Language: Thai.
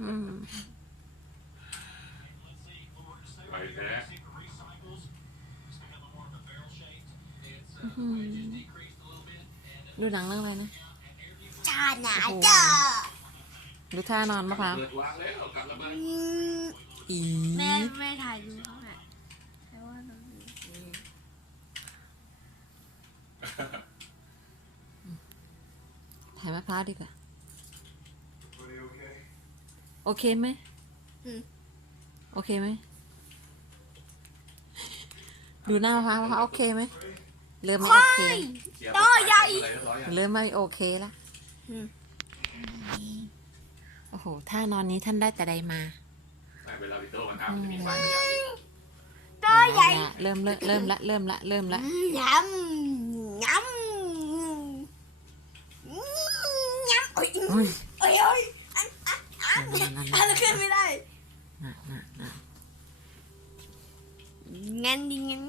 อืมไปแท้อื้อหือดูหนังเรื่องอะไรนะชาหนาจ้าดูท่านอนมะพร้าวเปิดวางแล้วกลับแล้วมันอืมอีแม่แม่ถ่ายดูเขาแหละแต่ว่าเราดูถ่ายมะพร้าวดีกว่า โอเคไหมอืม โอเคไหม ดูหน้ามะพร้าวมะพร้าวโอเคไหม เริ่มไม่โอเคเสียบต่อใหญ่อะไรเรียบร้อยอะเริ่มไม่โอเคละอืม โอ้โหท่านอนนี้ท่านได้แต่ใดมาใช่เวลาวิโต้มันทำจะมีไฟใหญ่ต่อใหญ่เอาละเริ่มเริ่มเริ่มละ เริ่มละ เริ่มละยำยำยำโอ้ยอุ้ย โอ้ยโอ้ยอันอัน อันนั่นนั่นอันขึ้นไม่ได้นั่นนั่นนั่นงั้นดิงั้น